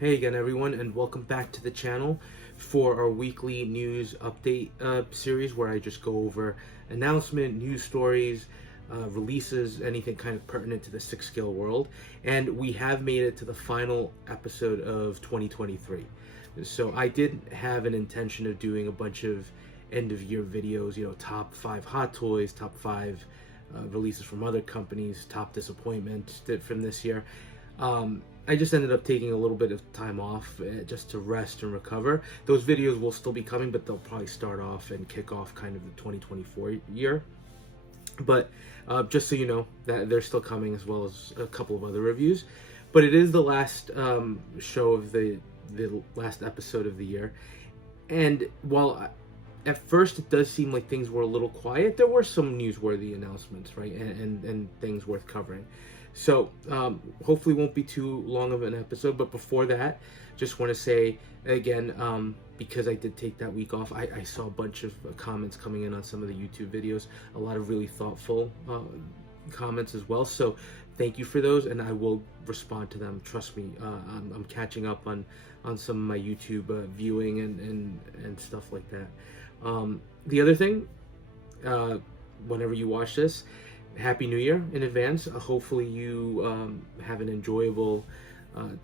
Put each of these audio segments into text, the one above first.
Hey again everyone, and welcome back to the channel for our weekly news update series where I just go over announcement, news stories, releases, anything kind of pertinent to the six-scale world. And we have made it to the final episode of 2023. So I did have an intention of doing a bunch of end-of-year videos, top 5 hot toys, top 5 releases from other companies, top disappointments from this year. I just ended up taking a little bit of time off just to rest and recover. Those videos will still be coming, but they'll probably start off and kick off kind of the 2024 year. But just so you know, that they're still coming, as well as a couple of other reviews. But it is the last show of the last episode of the year. And while at first it does seem like things were a little quiet, there were some newsworthy announcements, right? And things worth covering. So hopefully won't be too long of an episode, but before that, just want to say again, because I did take that week off, I saw a bunch of comments coming in on some of the YouTube videos, a lot of really thoughtful comments as well. So thank you for those, and I will respond to them. Trust me, I'm catching up on some of my YouTube viewing and stuff like that. The other thing, whenever you watch this, Happy New Year in advance. Hopefully you have an enjoyable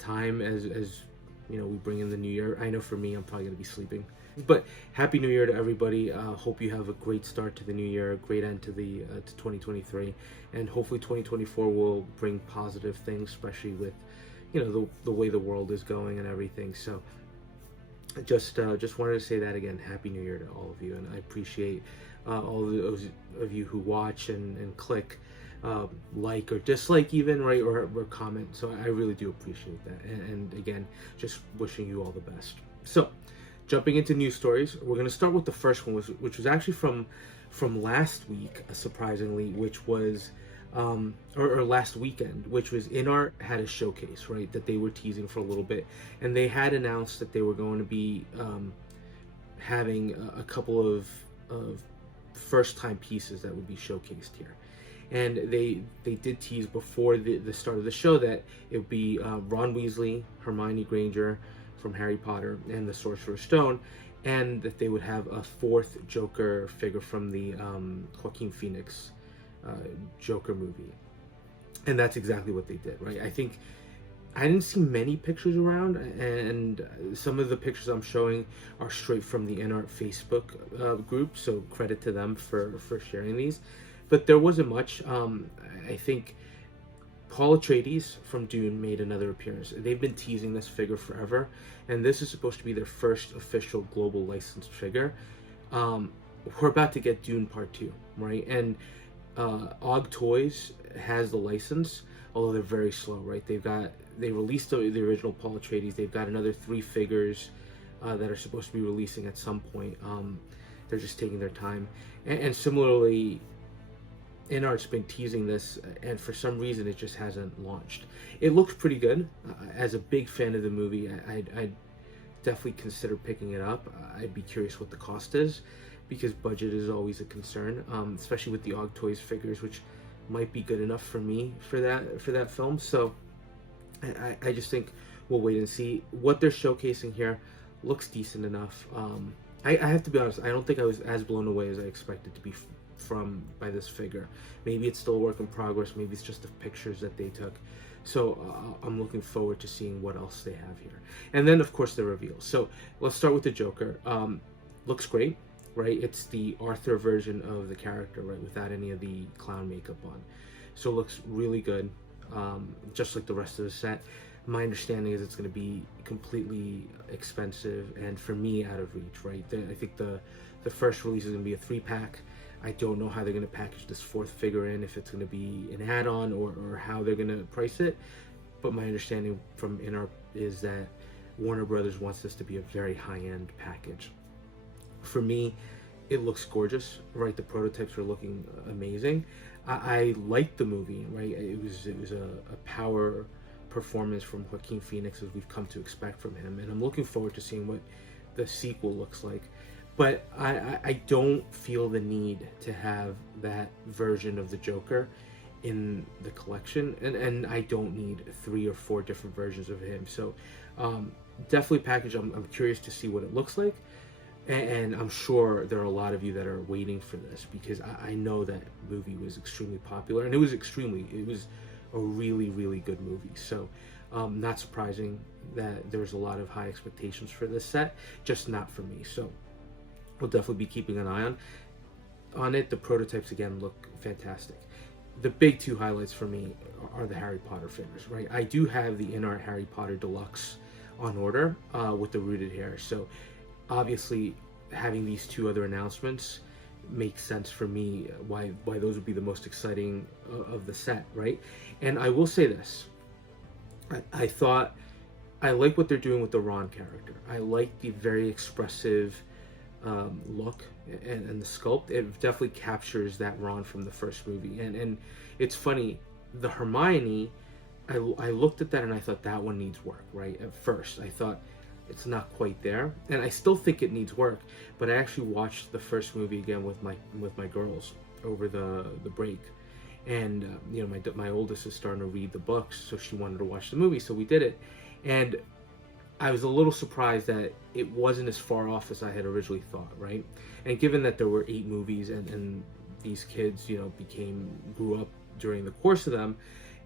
time as we bring in the new year. I know for me, I'm probably going to be sleeping. But Happy New Year to everybody. Hope you have a great start to the new year, a great end to the to 2023. And hopefully 2024 will bring positive things, especially with, the way the world is going and everything. So just wanted to say that again. Happy New Year to all of you, and I appreciate all those of you who watch and click like or dislike even, right, or comment. So I really do appreciate that, and again, just wishing you all the best. So jumping into news stories, we're going to start with the first one, which was actually from last week, surprisingly, which was or last weekend, which was Inart had a showcase, right, that they were teasing for a little bit, and they had announced that they were going to be having a couple of first-time pieces that would be showcased here. And they did tease before the start of the show that it would be Ron Weasley, Hermione Granger from Harry Potter and the Sorcerer's Stone, and that they would have a fourth Joker figure from the Joaquin Phoenix Joker movie. And that's exactly what they did, right? I think I didn't see many pictures around, and some of the pictures I'm showing are straight from the Inart Facebook group, so credit to them for sharing these. But there wasn't much. I think Paul Atreides from Dune made another appearance. They've been teasing this figure forever, and this is supposed to be their first official global licensed figure. We're about to get Dune Part 2, right? And Og Toys has the license, although they're very slow, right? They released the original Paul Atreides. They've got another 3 figures that are supposed to be releasing at some point. They're just taking their time. And similarly, Inart's been teasing this, and for some reason it just hasn't launched. It looks pretty good. As a big fan of the movie, I'd definitely consider picking it up. I'd be curious what the cost is, because budget is always a concern, especially with the Og Toys figures, which might be good enough for me for that film. So I just think we'll wait and see. What they're showcasing here looks decent enough. I have to be honest, I don't think I was as blown away as I expected to be by this figure. Maybe it's still a work in progress, maybe it's just the pictures that they took. So I'm looking forward to seeing what else they have here. And then of course the reveal. So let's start with the Joker. Looks great, right? It's the Arthur version of the character, right, without any of the clown makeup on. So it looks really good, just like the rest of the set. My understanding is it's going to be completely expensive, and for me, out of reach, right? I think the first release is going to be a 3-pack. I don't know how they're going to package this 4th figure in, if it's going to be an add-on or how they're going to price it. But my understanding from Inart is that Warner Brothers wants this to be a very high-end package. For me, it looks gorgeous, right? The prototypes are looking amazing. I liked the movie, right? It was a power performance from Joaquin Phoenix, as we've come to expect from him, and I'm looking forward to seeing what the sequel looks like. But I don't feel the need to have that version of the Joker in the collection, and I don't need 3 or 4 different versions of him. So definitely package. I'm curious to see what it looks like, and I'm sure there are a lot of you that are waiting for this, because I know that movie was extremely popular, and it was a really, really good movie. So not surprising that there's a lot of high expectations for this set, just not for me. So we'll definitely be keeping an eye on it. The prototypes again look fantastic. The big 2 highlights for me are the Harry Potter figures, right? I do have the Inart Harry Potter Deluxe on order with the rooted hair. So obviously having these 2 other announcements makes sense for me, why those would be the most exciting of the set, right? And I will say this. I thought I like what they're doing with the Ron character. I like the very expressive look and the sculpt. It definitely captures that Ron from the first movie. And it's funny, the Hermione, I looked at that and I thought that one needs work, right? At first, I thought it's not quite there, and I still think it needs work. But I actually watched the first movie again with my girls over the break, and you know, my oldest is starting to read the books, so she wanted to watch the movie, so we did it, and I was a little surprised that it wasn't as far off as I had originally thought, right? And given that there were 8 movies and these kids, you know, grew up during the course of them,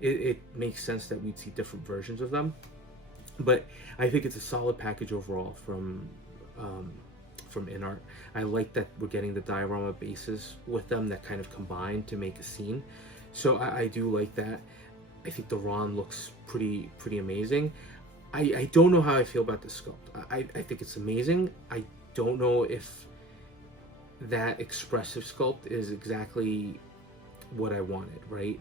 it makes sense that we'd see different versions of them. But I think it's a solid package overall from Inart. I like that we're getting the diorama bases with them that kind of combine to make a scene. So I do like that. I think the Ron looks pretty amazing. I don't know how I feel about the sculpt. I think it's amazing. I don't know if that expressive sculpt is exactly what I wanted, right?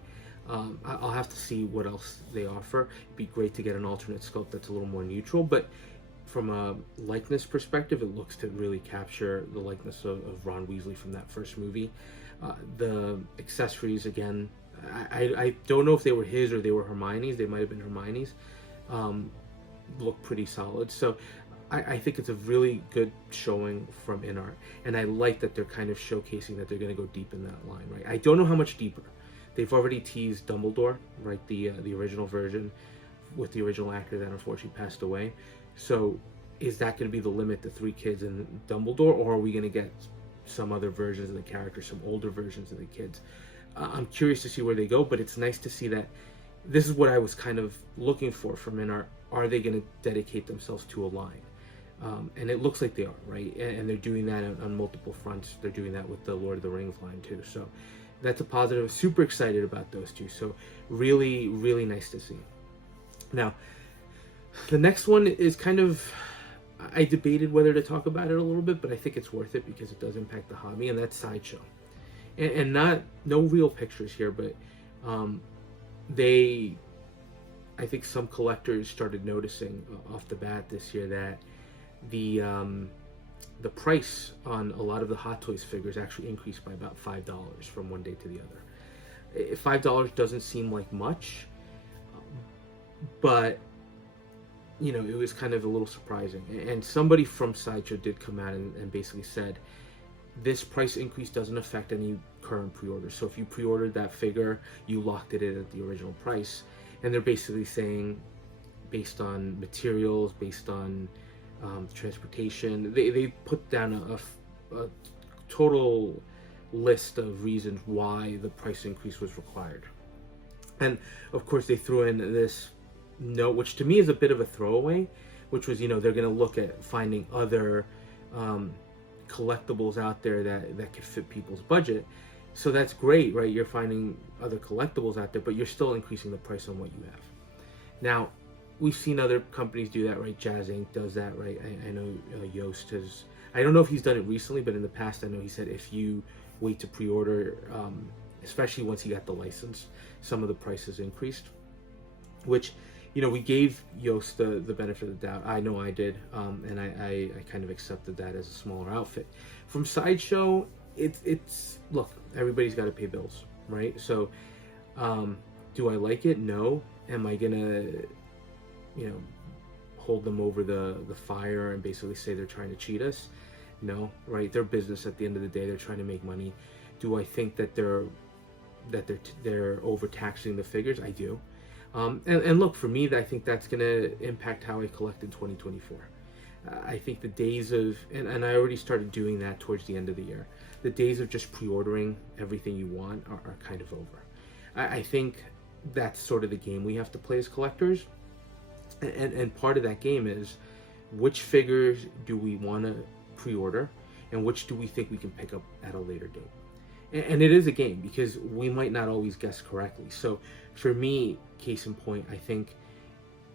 I'll have to see what else they offer. It'd be great to get an alternate sculpt that's a little more neutral, but from a likeness perspective, it looks to really capture the likeness of Ron Weasley from that first movie. The accessories, again, I don't know if they were his or they were Hermione's. They might have been Hermione's. Look pretty solid. So I think it's a really good showing from Inart, and I like that they're kind of showcasing that they're going to go deep in that line, right? I don't know how much deeper. They've already teased Dumbledore, right? The original version with the original actor that unfortunately passed away. So is that going to be the limit, the 3 kids and Dumbledore, or are we going to get some other versions of the character, some older versions of the kids? I'm curious to see where they go, but it's nice to see that this is what I was kind of looking for from Inart. Are they going to dedicate themselves to a line? And it looks like they are, right? And they're doing that on multiple fronts. They're doing that with the Lord of the Rings line too. So that's a positive. Super excited about those 2. So really, really nice to see. Now, the next one is kind of, I debated whether to talk about it a little bit, but I think it's worth it because it does impact the hobby, and that's Sideshow. And no real pictures here, but I think some collectors started noticing off the bat this year that the price on a lot of the Hot Toys figures actually increased by about $5 from one day to the other. $5 doesn't seem like much, but you know, it was kind of a little surprising. And somebody from Sideshow did come out and basically said, this price increase doesn't affect any current pre-orders. So if you pre-ordered that figure, you locked it in at the original price. And they're basically saying, based on materials, based on transportation, they put down a total list of reasons why the price increase was required. And of course they threw in this note, which to me is a bit of a throwaway, which was, you know, they're going to look at finding other collectibles out there that could fit people's budget. So that's great, right? You're finding other collectibles out there, but you're still increasing the price on what you have. Now, we've seen other companies do that, right? Jazz Inc. does that, right? I know Yost has, I don't know if he's done it recently, but in the past I know he said if you wait to pre-order, especially once he got the license, some of the prices increased, which, you know, we gave Yost the benefit of the doubt. I know I did, and I kind of accepted that as a smaller outfit. From Sideshow, it's look, everybody's got to pay bills, right? So, do I like it? No. Am I gonna, you know, hold them over the fire and basically say they're trying to cheat us? No, right? They're business at the end of the day. They're trying to make money. Do I think that they're that they're overtaxing the figures. I do. And look, for me, I think that's going to impact how I collect in 2024. I think the days of, and I already started doing that towards the end of the year, the days of just pre-ordering everything you want are kind of over. I think that's sort of the game we have to play as collectors. And part of that game is, which figures do we want to pre-order, and which do we think we can pick up at a later date? And it is a game, because we might not always guess correctly. So for me, case in point, I think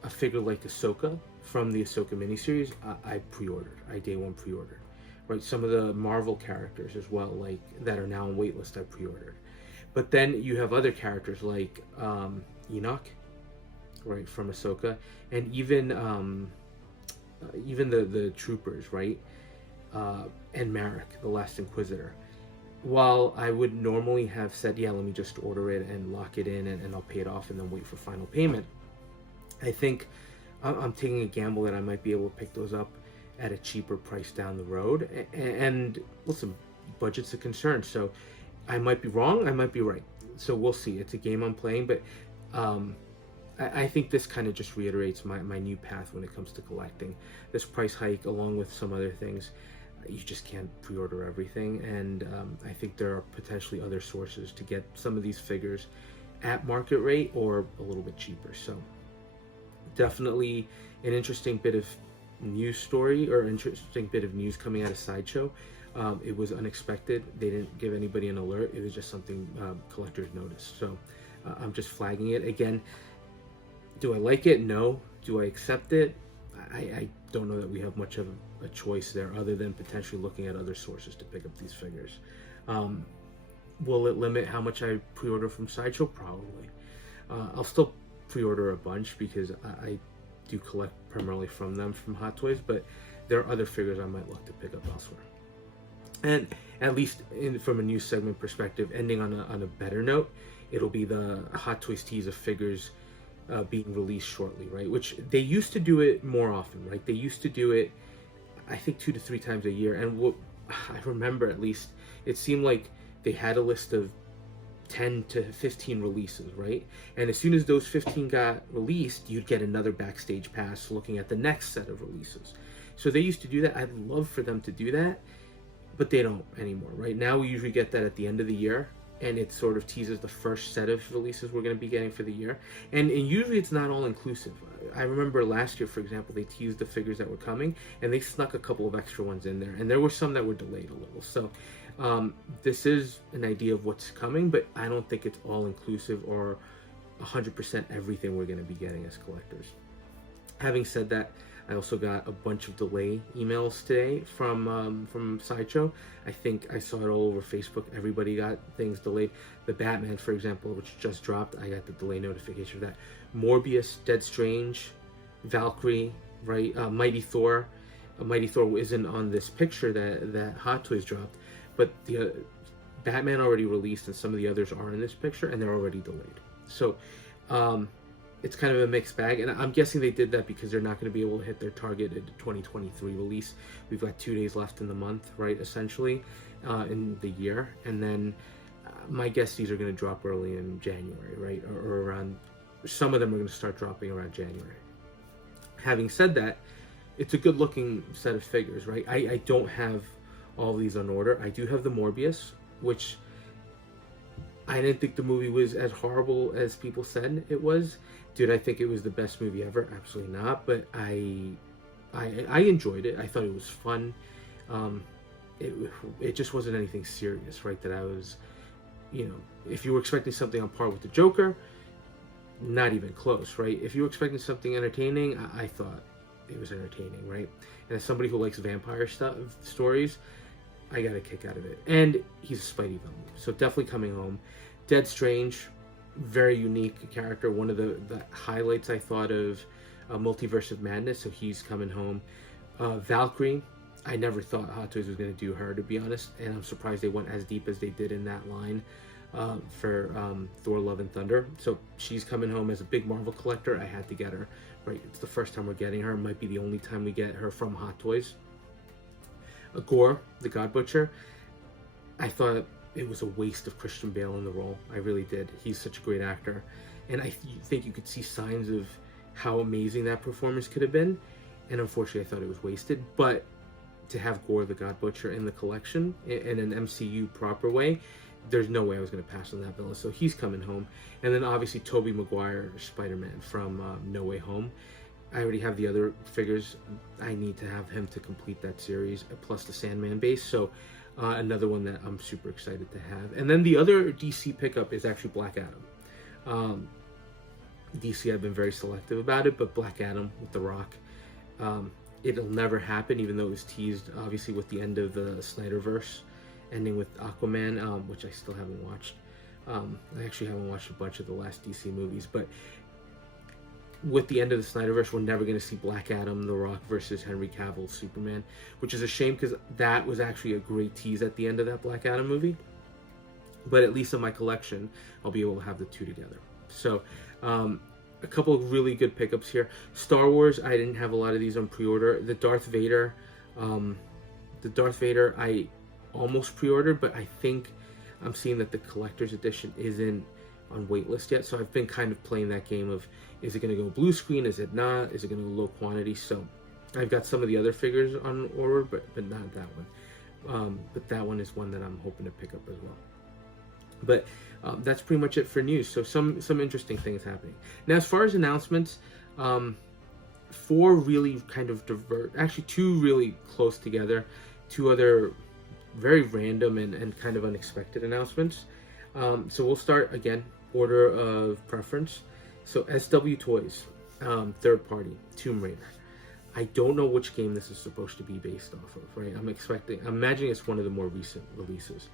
a figure like Ahsoka from the Ahsoka miniseries, I pre-ordered. I day one pre-ordered. Right, some of the Marvel characters as well, like that are now on waitlist, I pre-ordered. But then you have other characters like Enoch, right, from Ahsoka, and even the troopers, right, and Marek, the Last Inquisitor. While I would normally have said, yeah, let me just order it and lock it in, and I'll pay it off and then wait for final payment, I think I'm taking a gamble that I might be able to pick those up at a cheaper price down the road. And listen, budget's a concern, so I might be wrong, I might be right. So we'll see. It's a game I'm playing, but I think this kind of just reiterates my new path when it comes to collecting. This price hike, along with some other things, you just can't pre-order everything, and I think there are potentially other sources to get some of these figures at market rate or a little bit cheaper. So definitely an interesting bit of news story, or interesting bit of news coming out of Sideshow. It was unexpected. They didn't give anybody an alert. It was just something collectors noticed. So I'm just flagging it. Again, do I like it? No. Do I accept it? I don't know that we have much of a choice there, other than potentially looking at other sources to pick up these figures. Will it limit how much I pre-order from Sideshow? Probably. I'll still pre-order a bunch, because I do collect primarily from them, from Hot Toys, but there are other figures I might look to pick up elsewhere. And at least from a news segment perspective, ending on a better note, it'll be the Hot Toys tease of figures being released shortly, right? Which they used to do it more often, right? They used to do it, I think, 2 to 3 times a year. And what I remember, at least, it seemed like they had a list of 10 to 15 releases, right? And as soon as those 15 got released, you'd get another backstage pass looking at the next set of releases. So they used to do that. I'd love for them to do that, but they don't anymore. Right now, we usually get that at the end of the year, and it sort of teases the first set of releases we're going to be getting for the year. And usually it's not all inclusive. I remember last year, for example, they teased the figures that were coming, and they snuck a couple of extra ones in there, and there were some that were delayed a little. So this is an idea of what's coming, but I don't think it's all inclusive or 100% everything we're going to be getting as collectors. Having said that, I also got a bunch of delay emails today from Sideshow. I think I saw it all over Facebook. Everybody got things delayed. The Batman, for example, which just dropped, I got the delay notification for that. Morbius, Dead Strange, Valkyrie, right? Mighty Thor. Mighty Thor isn't on this picture that Hot Toys dropped, but the Batman already released, and some of the others are in this picture, and they're already delayed. So it's kind of a mixed bag, and I'm guessing they did that because they're not going to be able to hit their targeted 2023 release. We've got 2 days left in the month, right, essentially, in the year, and then my guess these are going to drop early in January, right, or around, some of them are going to start dropping around January. Having said that, it's a good looking set of figures, right? I don't have all these on order. I do have the Morbius, which I didn't think the movie was as horrible as people said it was. Did I think it was the best movie ever? Absolutely not. But I enjoyed it. I thought it was fun. It just wasn't anything serious, right? That I was, if you were expecting something on par with the Joker, not even close, right? If you were expecting something entertaining, I thought it was entertaining, right? And as somebody who likes vampire stories, I got a kick out of it. And he's a Spidey villain, so definitely coming home. Dead Strange, very unique character. One of the highlights, I thought, of Multiverse of Madness, so he's coming home. Valkyrie, I never thought Hot Toys was going to do her, to be honest, and I'm surprised they went as deep as they did in that line for Thor Love and Thunder. So she's coming home. As a big Marvel collector, I had to get her, right? It's the first time we're getting her. It might be the only time we get her from Hot Toys. Gorr, the God Butcher, I thought it was a waste of Christian Bale in the role. I really did. He's such a great actor. And I think you could see signs of how amazing that performance could have been. And unfortunately, I thought it was wasted. But to have Gorr the God Butcher in the collection in an MCU proper way, there's no way I was going to pass on that villain. So he's coming home. And then obviously Tobey Maguire, Spider-Man from No Way Home. I already have the other figures. I need to have him to complete that series, plus the Sandman base. So another one that I'm super excited to have. And then the other DC pickup is actually Black Adam. DC, I've been very selective about it, but Black Adam with The Rock, it'll never happen, even though it was teased, obviously, with the end of the Snyderverse, ending with Aquaman, which I still haven't watched. I actually haven't watched a bunch of the last DC movies, but with the end of the Snyderverse, we're never going to see Black Adam, The Rock versus Henry Cavill, Superman, which is a shame because that was actually a great tease at the end of that Black Adam movie. But at least in my collection, I'll be able to have the two together. So, a couple of really good pickups here. Star Wars, I didn't have a lot of these on pre-order. The Darth Vader, I almost pre-ordered, but I think I'm seeing that the collector's edition isn't on waitlist yet. So I've been kind of playing that game of, is it going to go blue screen? Is it not? Is it going to go low quantity? So I've got some of the other figures on order, but not that one. But that one is one that I'm hoping to pick up as well. But that's pretty much it for news. So some interesting things happening. Now, as far as announcements, 4 really kind of actually 2 really close together, 2 other very random and kind of unexpected announcements. So we'll start again, order of preference. So SW Toys, third party, Tomb Raider. I don't know which game this is supposed to be based off of, right? I'm imagining it's one of the more recent releases.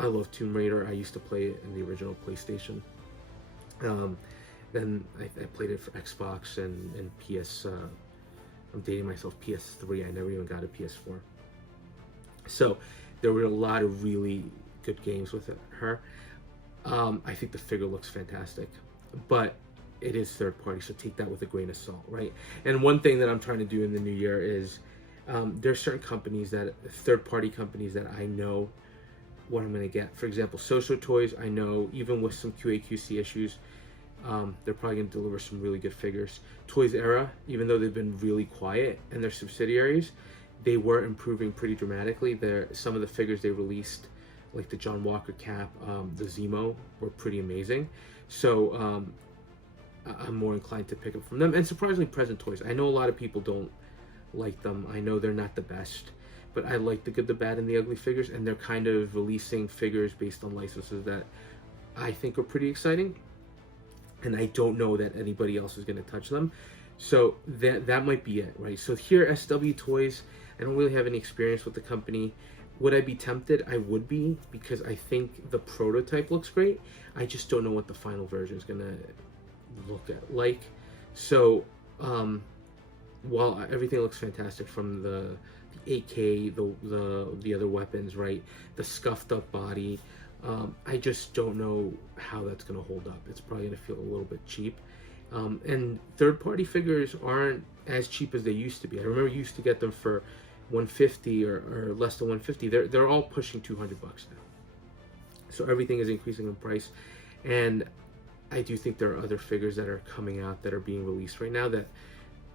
I love Tomb Raider. I used to play it in the original PlayStation. Then I played it for Xbox and PS. I'm dating myself, PS3. I never even got a PS4. So there were a lot of really good games with her. I think the figure looks fantastic, but it is third party, so take that with a grain of salt, right? And one thing that I'm trying to do in the new year is there's certain companies, third party companies, that I know what I'm going to get. For example, Social Toys, I know even with some QA/QC issues, they're probably going to deliver some really good figures. Toys Era, even though they've been really quiet, and their subsidiaries, they were improving pretty dramatically. Some of the figures they released, like the John Walker cap, the Zemo, were pretty amazing. So I'm more inclined to pick up from them. And surprisingly, Present Toys, I know a lot of people don't like them. I know they're not the best, but I like the good, the bad, and the ugly figures, and they're kind of releasing figures based on licenses that I think are pretty exciting, and I don't know that anybody else is going to touch them. So that might be it, right? So here, SW Toys, I don't really have any experience with the company. Would I be tempted? I would be, because I think the prototype looks great. I just don't know what the final version is going to look like. So while everything looks fantastic, from the AK, the other weapons, right, the scuffed up body, I just don't know how that's going to hold up. It's probably going to feel a little bit cheap. And third party figures aren't as cheap as they used to be. I remember you used to get them for $150 or less than $150. They're all pushing $200 now. So everything is increasing in price, and I do think there are other figures that are coming out that are being released right now that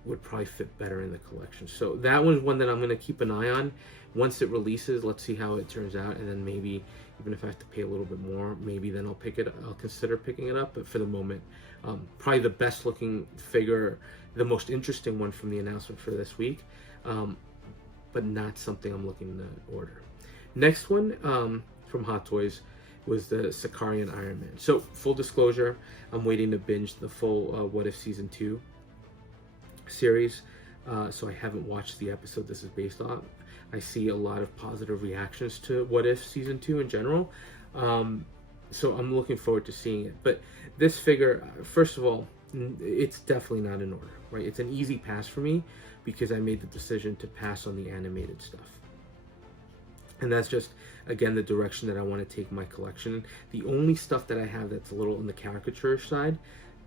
would probably fit better in the collection. So that one's one that I'm going to keep an eye on. Once it releases, let's see how it turns out, and then maybe even if I have to pay a little bit more, maybe then I'll consider picking it up. But for the moment, probably the best looking figure, the most interesting one from the announcement for this week, but not something I'm looking to order. Next one from Hot Toys was the Saakarian Iron Man. So full disclosure, I'm waiting to binge the full What If Season 2 series. So I haven't watched the episode this is based on. I see a lot of positive reactions to What If Season 2 in general. So I'm looking forward to seeing it. But this figure, first of all, it's definitely not in order, right? It's an easy pass for me because I made the decision to pass on the animated stuff. And that's just, again, the direction that I want to take my collection. The only stuff that I have that's a little on the caricature side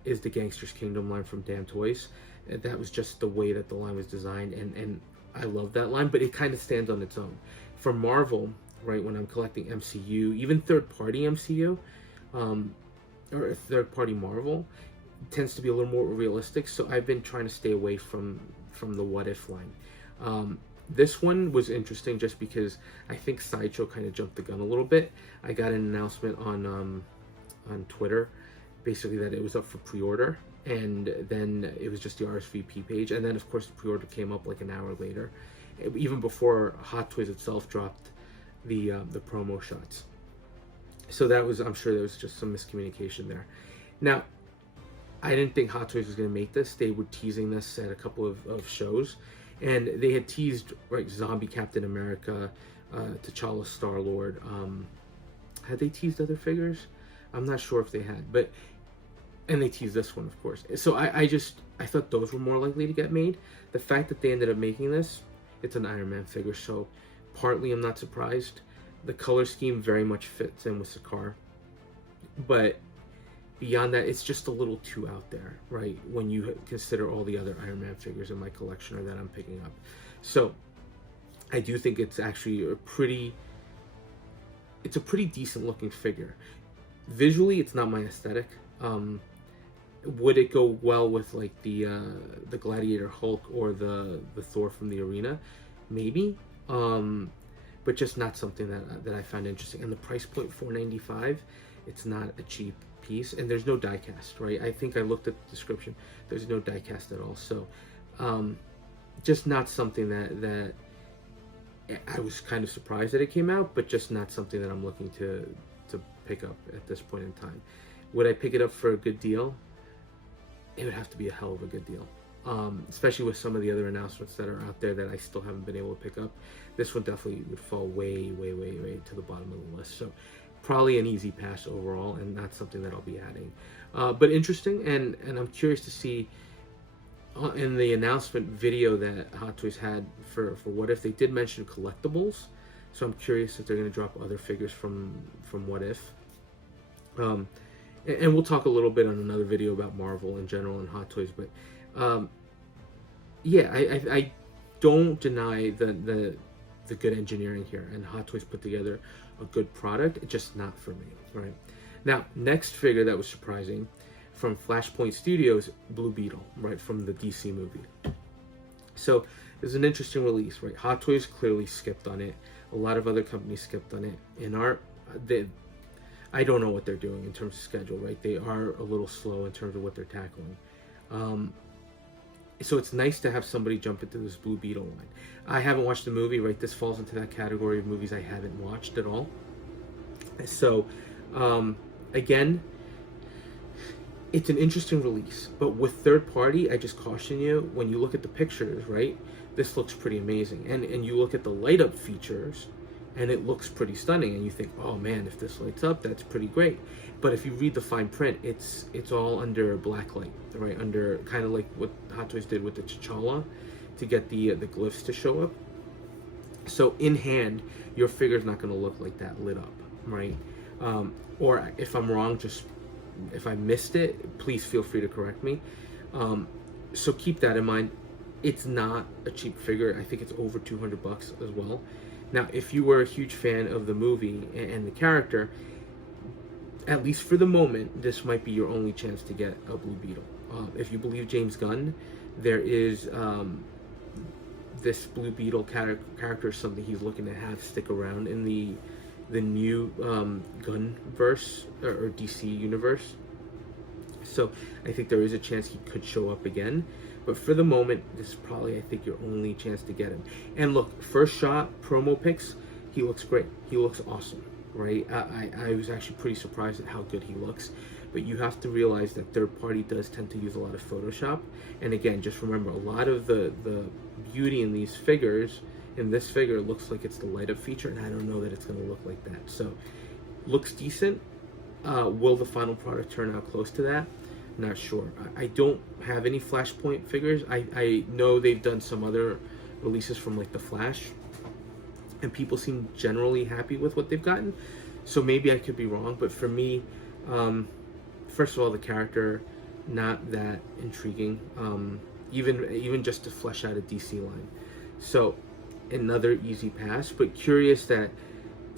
is the Gangster's Kingdom line from Damn Toys. That was just the way that the line was designed, and I love that line, but it kind of stands on its own. For Marvel, right? When I'm collecting MCU, even third-party MCU, or third-party Marvel, tends to be a little more realistic. So I've been trying to stay away from the What If line. This one was interesting just because I think Sideshow kind of jumped the gun a little bit. I got an announcement on Twitter, basically that it was up for pre-order, and then it was just the RSVP page, and then of course the pre-order came up like an hour later, even before Hot Toys itself dropped the promo shots. So that was, I'm sure there was just some miscommunication there. Now, I didn't think Hot Toys was going to make this. They were teasing this at a couple of shows, and they had teased, right, Zombie Captain America, T'Challa Star-Lord. Had they teased other figures? I'm not sure if they had, but, and they teased this one, of course. So I thought those were more likely to get made. The fact that they ended up making this, it's an Iron Man figure, so partly I'm not surprised. The color scheme very much fits in with Sakaar, but beyond that, it's just a little too out there, right? When you consider all the other Iron Man figures in my collection or that I'm picking up. So I do think it's actually a pretty decent looking figure. Visually, it's not my aesthetic. Would it go well with like the Gladiator Hulk or the Thor from the arena? Maybe, but just not something that I found interesting. And the price point, $4.95, it's not a cheap piece, and there's no die cast, right? I think I looked at the description. There's no die cast at all, so just not something that I was kind of surprised that it came out, but just not something that I'm looking to pick up at this point in time. Would I pick it up for a good deal? It would have to be a hell of a good deal, especially with some of the other announcements that are out there that I still haven't been able to pick up. This one definitely would fall way to the bottom of the list, so probably an easy pass overall, and not something that I'll be adding. But interesting, and I'm curious to see in the announcement video that Hot Toys had for What If, they did mention collectibles, so I'm curious if they're going to drop other figures from What If. And we'll talk a little bit on another video about Marvel in general and Hot Toys, but yeah, I don't deny the good engineering here, and Hot Toys put together a good product. It's just not for me, right? Now, next figure that was surprising from Flashpoint Studios, Blue Beetle, right, from the DC movie. So it's an interesting release, right? Hot Toys clearly skipped on it. A lot of other companies skipped on it. Inart, I don't know what they're doing in terms of schedule, right? They are a little slow in terms of what they're tackling. So it's nice to have somebody jump into this Blue Beetle line. I haven't watched the movie, right? This falls into that category of movies I haven't watched at all. So, again, it's an interesting release. But with third party, I just caution you, when you look at the pictures, right? This looks pretty amazing. And you look at the light up features, and it looks pretty stunning. And you think, oh man, if this lights up, that's pretty great. But if you read the fine print, it's all under black light, right? Under kind of like what Hot Toys did with the T'Challa to get the glyphs to show up. So in hand, your figure's not going to look like that lit up, right? Or if I'm wrong, just if I missed it, please feel free to correct me. So keep that in mind. It's not a cheap figure. I think it's over $200 as well. Now, if you were a huge fan of the movie and the character, at least for the moment, this might be your only chance to get a Blue Beetle. If you believe James Gunn, there is this Blue Beetle character is something he's looking to have stick around in the new Gunverse or DC universe. So I think there is a chance he could show up again. But for the moment, this is probably, I think, your only chance to get him. And look, first shot, promo pics, he looks great. He looks awesome, right? I was actually pretty surprised at how good he looks. But you have to realize that third party does tend to use a lot of Photoshop. And again, just remember, a lot of the beauty in these figures, in this figure, looks like it's the light up feature. And I don't know that it's going to look like that. So, looks decent. Will the final product turn out close to that? Not sure. I don't have any Flashpoint figures. I know they've done some other releases from like the Flash, and people seem generally happy with what they've gotten. So maybe I could be wrong, but for me, first of all, the character not that intriguing. Even just to flesh out a DC line. So another easy pass, but curious that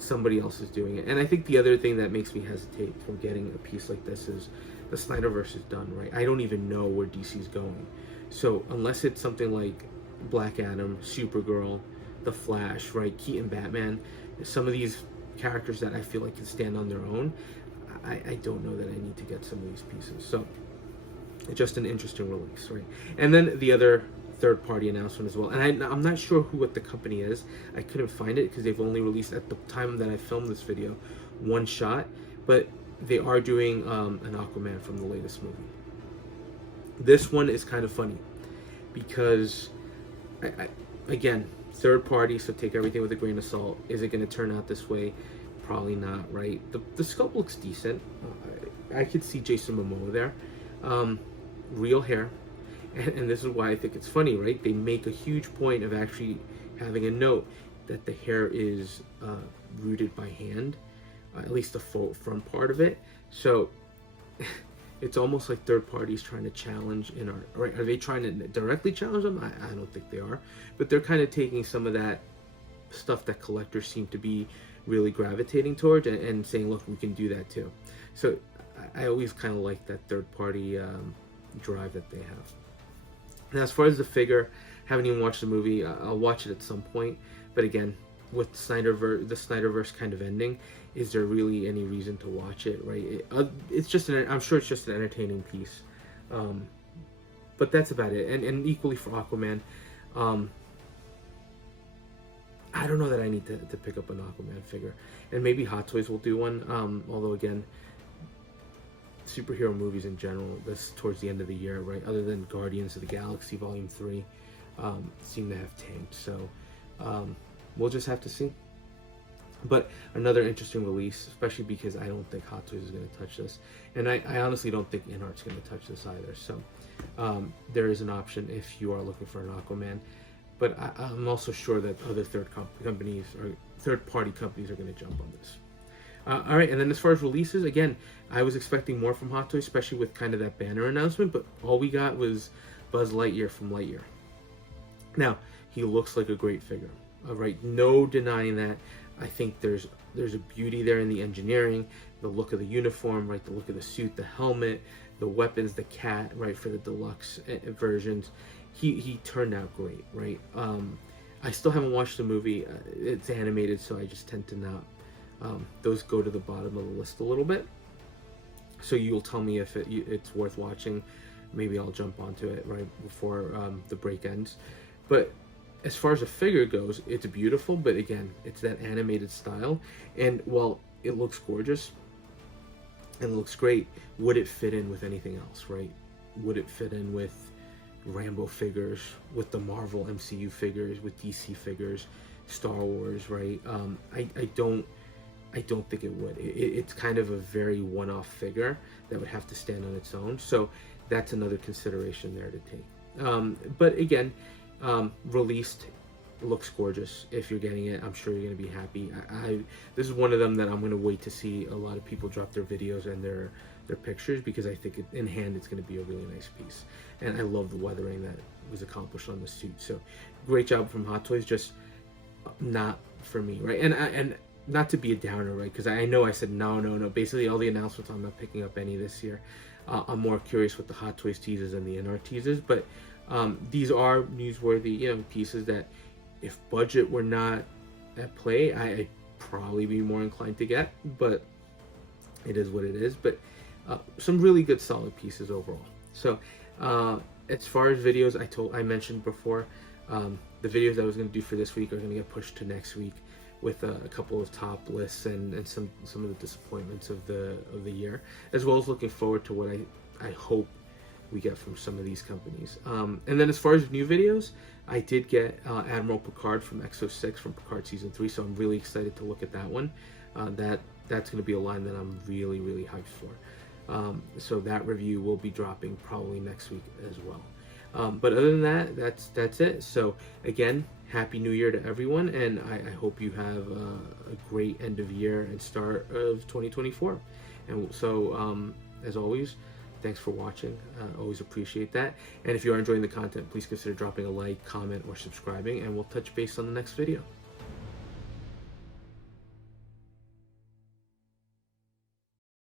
somebody else is doing it. And I think the other thing that makes me hesitate from getting a piece like this is the Snyderverse is done, right? I don't even know where DC's going. So unless it's something like Black Adam, Supergirl, The Flash, right, Keaton Batman, some of these characters that I feel like can stand on their own, I don't know that I need to get some of these pieces. So it's just an interesting release, right? And then the other third-party announcement as well, and I'm not sure what the company is. I couldn't find it because they've only released, at the time that I filmed this video, one shot, but they are doing an Aquaman from the latest movie. This one is kind of funny because again, third party, so take everything with a grain of salt. Is it going to turn out this way? Probably not, right? The sculpt looks decent. I could see Jason Momoa there. Real hair. And this is why I think it's funny, right? They make a huge point of actually having a note that the hair is rooted by hand, at least the front part of it. So it's almost like third parties trying to challenge Inart, right? Are they trying to directly challenge them? I don't think they are, but they're kind of taking some of that stuff that collectors seem to be really gravitating towards and saying, look, we can do that too. So I always kind of like that third party drive that they have. Now, as far as the figure, haven't even watched the movie. I'll watch it at some point. But again, with the Snyderverse kind of ending, is there really any reason to watch it, right? It's just I'm sure it's just an entertaining piece. But that's about it. And equally for Aquaman, I don't know that I need to pick up an Aquaman figure. And maybe Hot Toys will do one. Although again, superhero movies in general, this towards the end of the year, right, other than Guardians of the Galaxy Volume 3, seem to have tanked. So we'll just have to see. But another interesting release, especially because I don't think Hot Toys is going to touch this, and I honestly don't think Inart's going to touch this either. So there is an option if you are looking for an Aquaman, but I'm also sure that other third-party companies are going to jump on this. All right, and then as far as releases, again, I was expecting more from Hot Toys, especially with kind of that banner announcement, but all we got was Buzz Lightyear from Lightyear. Now, he looks like a great figure, all right? No denying that. I think there's a beauty there in the engineering, the look of the uniform, right? The look of the suit, the helmet, the weapons, the cat, right? For the deluxe versions, he turned out great, right? I still haven't watched the movie. It's animated, so I just tend to not. Those go to the bottom of the list a little bit. So you'll tell me if it's worth watching. Maybe I'll jump onto it right before the break ends. But as far as the figure goes, it's beautiful. But again, it's that animated style. And while it looks gorgeous and it looks great, would it fit in with anything else, right? Would it fit in with Rambo figures, with the Marvel MCU figures, with DC figures, Star Wars, right? I don't think it would. It's kind of a very one-off figure that would have to stand on its own. So that's another consideration there to take. But again, released, looks gorgeous. If you're getting it, I'm sure you're going to be happy. This is one of them that I'm going to wait to see a lot of people drop their videos and their pictures, because I think in hand it's going to be a really nice piece. And I love the weathering that was accomplished on the suit. So great job from Hot Toys, just not for me, right? And not to be a downer, right? Because I know I said no. Basically, all the announcements, I'm not picking up any this year. I'm more curious with the Hot Toys teasers and the Inart teasers. But these are newsworthy, pieces that, if budget were not at play, I'd probably be more inclined to get. But it is what it is. But some really good, solid pieces overall. So as far as videos, I mentioned before, the videos I was going to do for this week are going to get pushed to next week, with a couple of top lists and some of the disappointments of the year, as well as looking forward to what I hope we get from some of these companies. And then as far as new videos, I did get Admiral Picard from X06 from Picard Season 3, so I'm really excited to look at that one. That's going to be a line that I'm really, really hyped for. So that review will be dropping probably next week as well. But other than that, that's it. So again, Happy New Year to everyone, and I hope you have a great end of year and start of 2024. And so, as always, thanks for watching. Always appreciate that. And if you are enjoying the content, please consider dropping a like, comment, or subscribing, and we'll touch base on the next video.